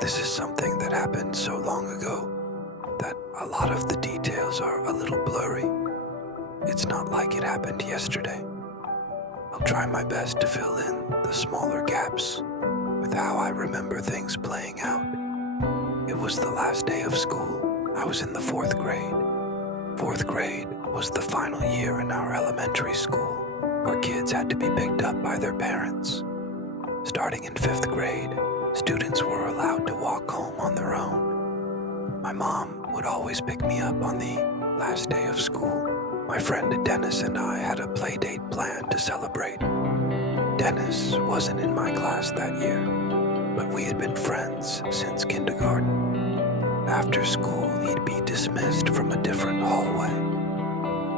This is something that happened so long ago that a lot of the details are a little blurry. It's not like it happened yesterday. I'll try my best to fill in the smaller gaps with how I remember things playing out. It was the last day of school. I was in the 4th grade. 4th grade was the final year in our elementary school, where kids had to be picked up by their parents. Starting in 5th grade, students were allowed to walk home on their own. My mom would always pick me up on the last day of school. My friend Dennis and I had a play date planned to celebrate. Dennis wasn't in my class that year, but we had been friends since kindergarten. After school, he'd be dismissed from a different hallway.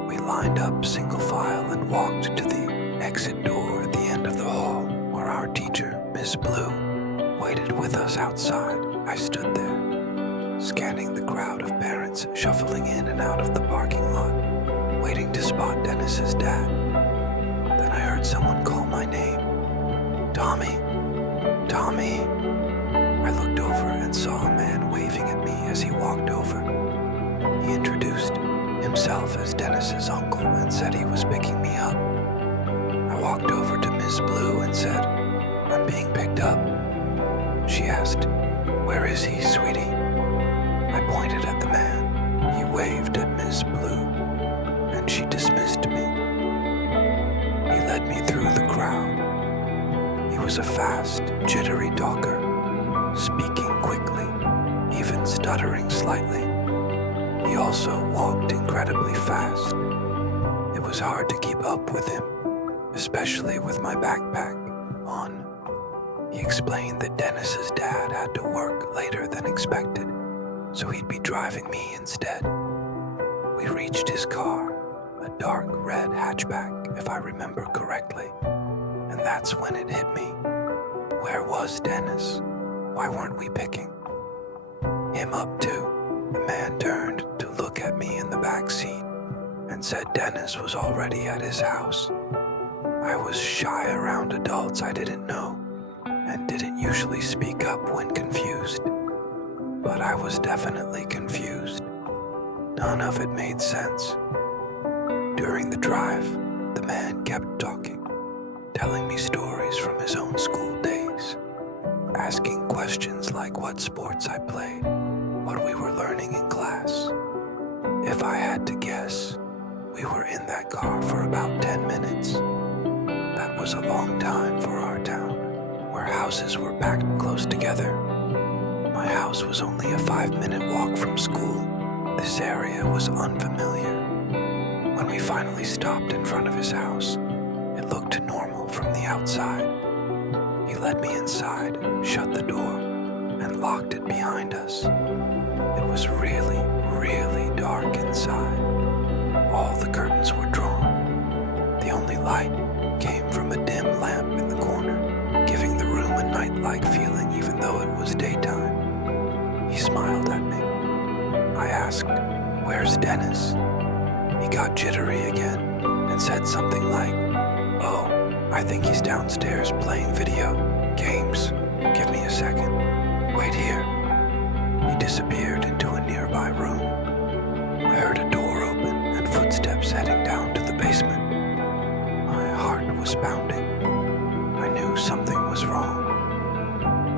We lined up single file and walked to the exit door at the end of the hall, where our teacher, Miss Blue, waited with us outside. I stood there, scanning the crowd of parents shuffling in and out of the parking lot, waiting to spot Dennis's dad. Then I heard someone call my name. Tommy, Tommy. I looked over and saw a man waving at me as he walked over. He introduced himself as Dennis's uncle and said he was picking me up. I walked over to Miss Blue and said, "I'm being picked up." She asked, "Where is he, sweetie?" I pointed at the man. He waved at Miss Blue, and she dismissed me. He led me through the crowd. He was a fast, jittery talker, speaking quickly, even stuttering slightly. He also walked incredibly fast. It was hard to keep up with him, especially with my backpack on. He explained that Dennis's dad had to work later than expected, so he'd be driving me instead. We reached his car, a dark red hatchback, if I remember correctly, and that's when it hit me. Where was Dennis? Why weren't we picking him up too? The man turned to look at me in the back seat and said Dennis was already at his house. I was shy around adults I didn't know and didn't usually speak up when confused, but I was definitely confused. None of it made sense. During the drive, the man kept talking, telling me stories from his own school days, asking questions like what sports I played, what we were learning in class. If I had to guess, we were in that car for about 10 minutes. That was a long time for our town, where houses were packed close together. My house was only a 5-minute walk from school. This area was unfamiliar. When we finally stopped in front of his house, it looked normal from the outside. He led me inside, shut the door, and locked it behind us. It was really, really dark inside. All the curtains were drawn. The only light came from a dim lamp in the corner, giving the room a night-like feeling even though it was daytime. He smiled at me. I asked, "Where's Dennis?" He got jittery again and said something like, "Oh, I think he's downstairs playing video games. Give me a second. Wait here." He disappeared into a nearby room. I heard a door open and footsteps heading down to the basement. My heart was pounding. I knew something was wrong.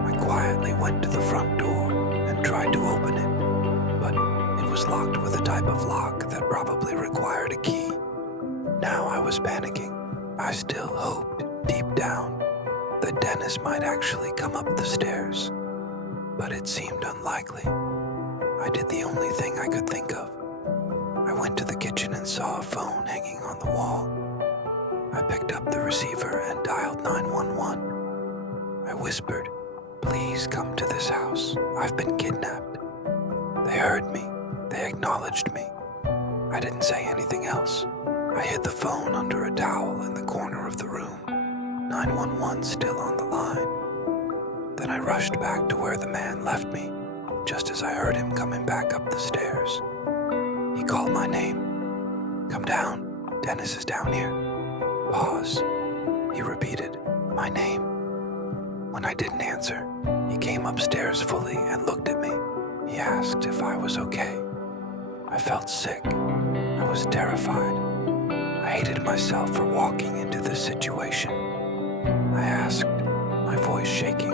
I quietly went to the front door and tried to open it, but it was locked with a type of lock that probably required a key. Now I was panicking. I still hoped, deep down, that Dennis might actually come up the stairs, but it seemed unlikely. I did the only thing I could think of. I went to the kitchen and saw a phone hanging on the wall. I picked up the receiver and dialed 911. I whispered, "Please come to this house. I've been kidnapped." They heard me. They acknowledged me. I didn't say anything else. I hid the phone under a towel in the corner of the room, 911 still on the line. Then I rushed back to where the man left me, just as I heard him coming back up the stairs. He called my name. "Come down. Dennis is down here." Pause. He repeated, "My name." When I didn't answer, he came upstairs fully and looked at me. He asked if I was okay. I felt sick. I was terrified. I hated myself for walking into this situation. I asked, my voice shaking,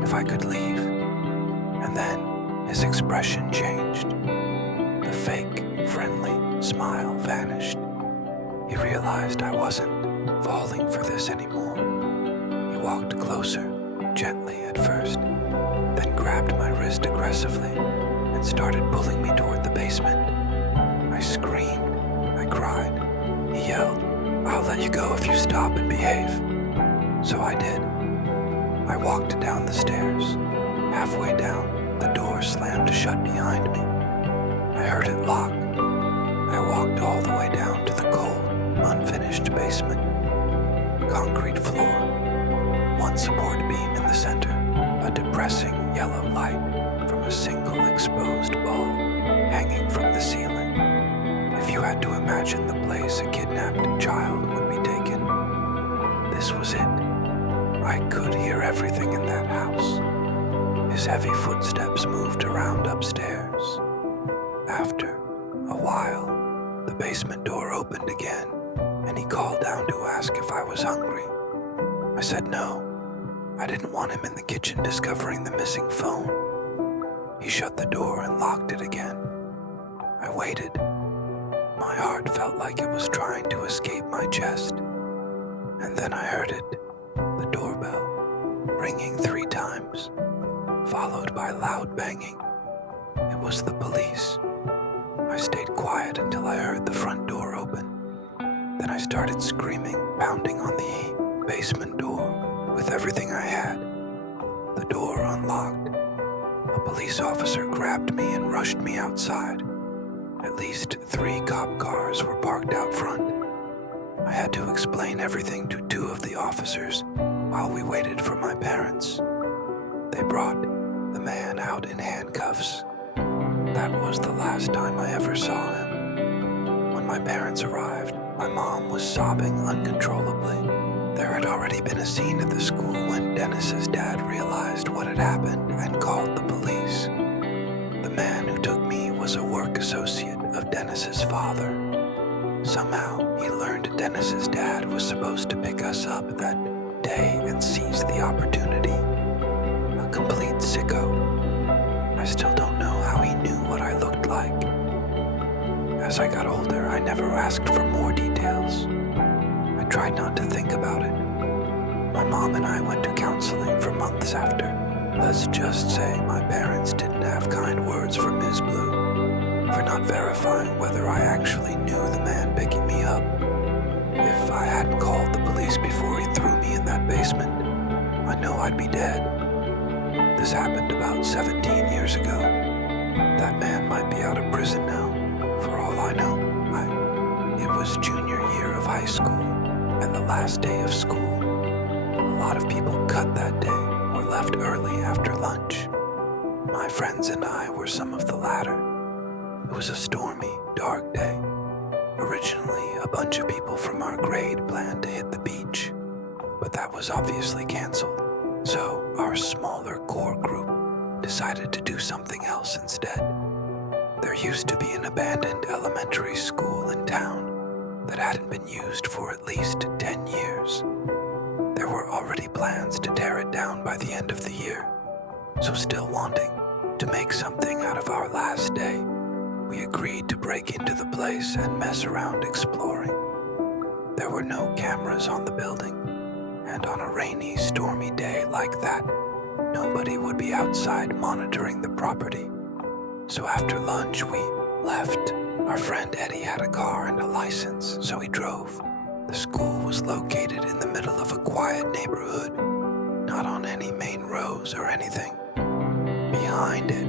if I could leave. And then his expression changed. The fake, friendly smile vanished. He realized I wasn't falling for this anymore. He walked closer, gently at first, then grabbed my wrist aggressively and started pulling me toward the basement. I screamed. I cried. He yelled, "I'll let you go if you stop and behave." So I did. I walked down the stairs. Halfway down, the door slammed shut behind me. I heard it lock. I walked all the way down to the cold, unfinished basement. Concrete floor. One support beam in the center. A depressing yellow light from a single exposed bulb hanging from the ceiling. If you had to imagine the place a kidnapped child would be taken, this was it. I could hear everything in that house. His heavy footsteps moved around upstairs. After a while, the basement door opened again, and he called down to ask if I was hungry. I said no. I didn't want him in the kitchen discovering the missing phone. He shut the door and locked it again. I waited. My heart felt like it was trying to escape my chest. And then I heard it, the doorbell, ringing 3 times, followed by loud banging. It was the police. I stayed quiet until I heard the front door open. Then I started screaming, pounding on the basement door with everything I had. The door unlocked. A police officer grabbed me and rushed me outside. At least 3 cop cars were parked out front. I had to explain everything to 2 of the officers while we waited for my parents. They brought the man out in handcuffs. That was the last time I ever saw him. When my parents arrived, my mom was sobbing uncontrollably. There had already been a scene at the school when Dennis's dad realized what had happened and called the police. The man who took me was a work associate of Dennis's father. Somehow, he learned Dennis's dad was supposed to pick us up that day and seize the opportunity. A complete sicko. I still don't know how he knew what I looked like. As I got older, I never asked for more details. I tried not to think about it. My mom and I went to counseling for months after. Let's just say my parents didn't have kind words for Ms. Blue for not verifying whether I actually knew the man picking me up. If I hadn't called the police before he threw me in that basement, I know I'd be dead. This happened about 17 years ago. That man might be out of prison now, for all I know. It was junior year of high school and the last day of school. A lot of people cut that day or left early after lunch. My friends and I were some of the latter. It was a stormy, dark day. Originally, a bunch of people from our grade planned to hit the beach, but that was obviously canceled. So our smaller core group decided to do something else instead. There used to be an abandoned elementary school in town that hadn't been used for at least 10 years. There were already plans to tear it down by the end of the year, so still wanting to make something out of our last day, we agreed to break into the place and mess around exploring. There were no cameras on the building, and on a rainy, stormy day like that, nobody would be outside monitoring the property. So after lunch, we left. Our friend Eddie had a car and a license, so he drove. The school was located in the middle of a quiet neighborhood, not on any main roads or anything. Behind it,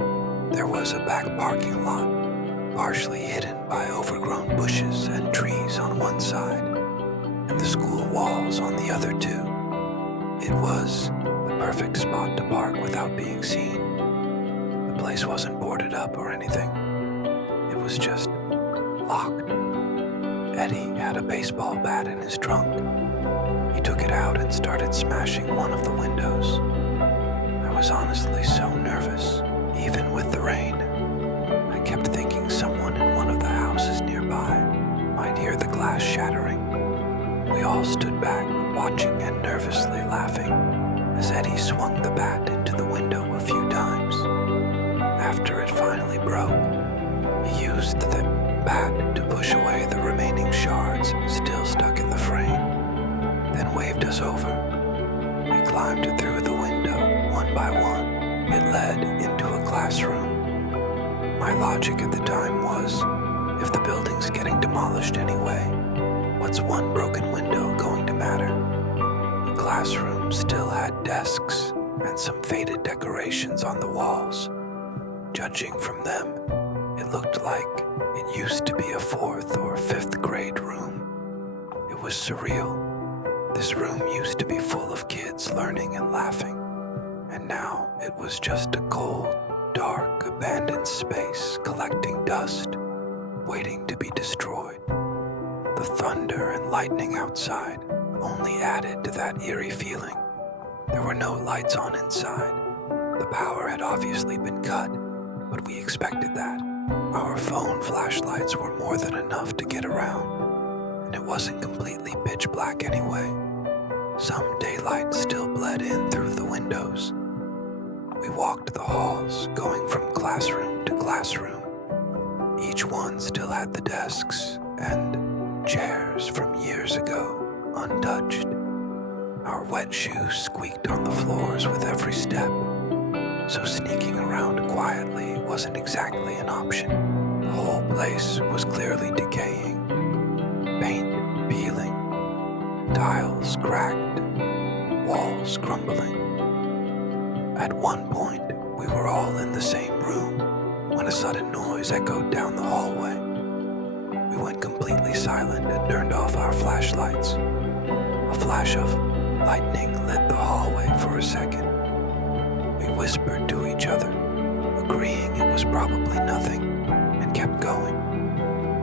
there was a back parking lot, partially hidden by overgrown bushes and trees on one side, and the school walls on the other 2. It was the perfect spot to park without being seen. The place wasn't boarded up or anything. It was just locked. Eddie had a baseball bat in his trunk. He took it out and started smashing one of the windows. I was honestly so nervous, even with the rain. I kept thinking someone in one of the houses nearby might hear the glass shattering. We all stood back, watching and nervously laughing as Eddie swung the bat into the window a few times. After it finally broke, he used the bat to push away the remaining shards still stuck in the frame, then waved us over. We climbed through the window one by one. It led into a classroom. My logic at the time was, if the building's getting demolished anyway, what's one broken window going to matter? The classroom still had desks and some faded decorations on the walls. Judging from them, it looked like it used to be a 4th or 5th grade room. It was surreal. This room used to be full of kids learning and laughing, and now it was just a cold, dark, abandoned space collecting dust, waiting to be destroyed. The thunder and lightning outside only added to that eerie feeling. There were no lights on inside. The power had obviously been cut, but we expected that. Our phone flashlights were more than enough to get around, and it wasn't completely pitch black anyway. Some daylight still bled in through the windows. We walked the halls, going from classroom to classroom. Each one still had the desks and chairs from years ago, untouched. Our wet shoes squeaked on the floors with every step, so sneaking around quietly wasn't exactly an option. The whole place was clearly decaying. Paint peeling, tiles cracked, walls crumbling. At one point, we were all in the same room when a sudden noise echoed down the hallway. We went completely silent and turned off our flashlights. A flash of lightning lit the hallway for a second. We whispered to each other, agreeing it was probably nothing, and kept going.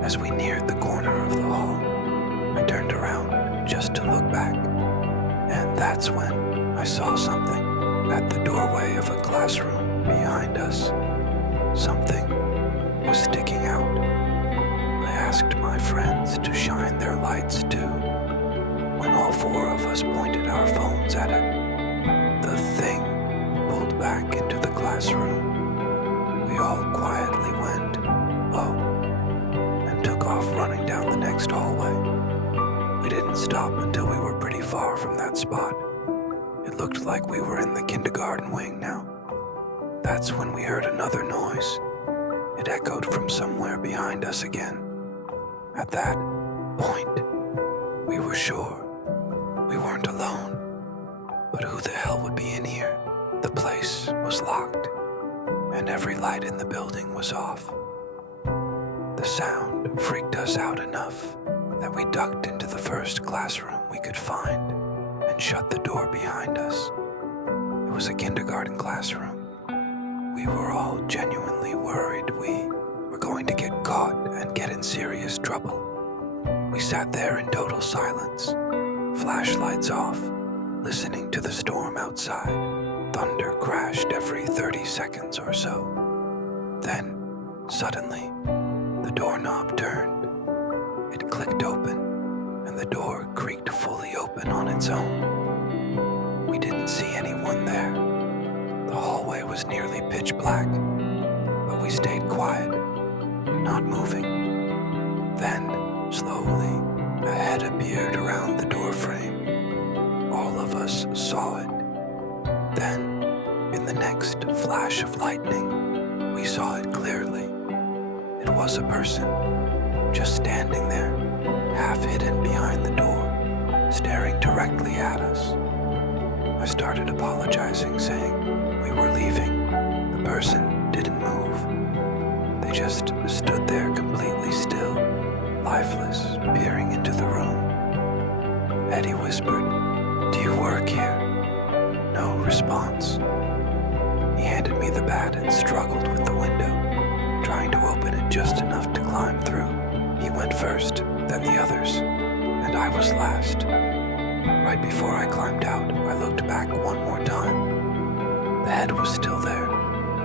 As we neared the corner of the hall, I turned around just to look back, and that's when I saw something. At the doorway of a classroom behind us, something was sticking out. I asked my friends to shine their lights too. When all 4 of us pointed our phones at it, the thing pulled back into the classroom. We all quietly went, "Oh," and took off running down the next hallway. We didn't stop until we were pretty far from that spot. It looked like we were in the kindergarten wing now. That's when we heard another noise. It echoed from somewhere behind us again. At that point, we were sure we weren't alone. But who the hell would be in here? The place was locked, and every light in the building was off. The sound freaked us out enough that we ducked into the first classroom we could find and shut the door behind us. It was a kindergarten classroom. We were all genuinely worried we were going to get caught and get in serious trouble. We sat there in total silence, flashlights off, listening to the storm outside. Thunder crashed every 30 seconds or so. Then, suddenly, the doorknob turned. It clicked open, and the door creaked fully open on its own. We didn't see anyone there. The hallway was nearly pitch black, but we stayed quiet, not moving. Then, slowly, a head appeared around the doorframe. All of us saw it. Then, in the next flash of lightning, we saw it clearly. It was a person, just standing there, half hidden behind the door, staring directly at us. I started apologizing, saying we were leaving. The person didn't move. They just stood there completely still, lifeless, peering into the room. Eddie whispered, "Do you work here?" No response. He handed me the bat and struggled with the window, trying to open it just enough to climb through. He went first, then the others, and I was last. Right before I climbed out, I looked back one more time. The head was still there,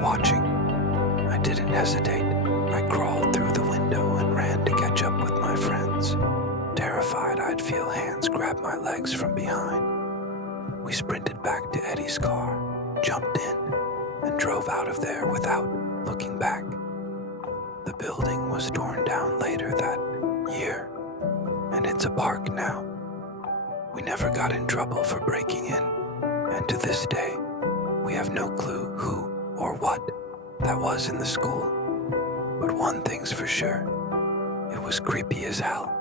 watching. I didn't hesitate. I crawled through the window and ran to catch up with my friends. Terrified I'd feel hands grab my legs from behind. We sprinted back to Eddie's car, jumped in, and drove out of there without looking back. The building was torn down later that year, and it's a park now. We never got in trouble for breaking in, and to this day, we have no clue who or what that was in the school. But one thing's for sure, it was creepy as hell.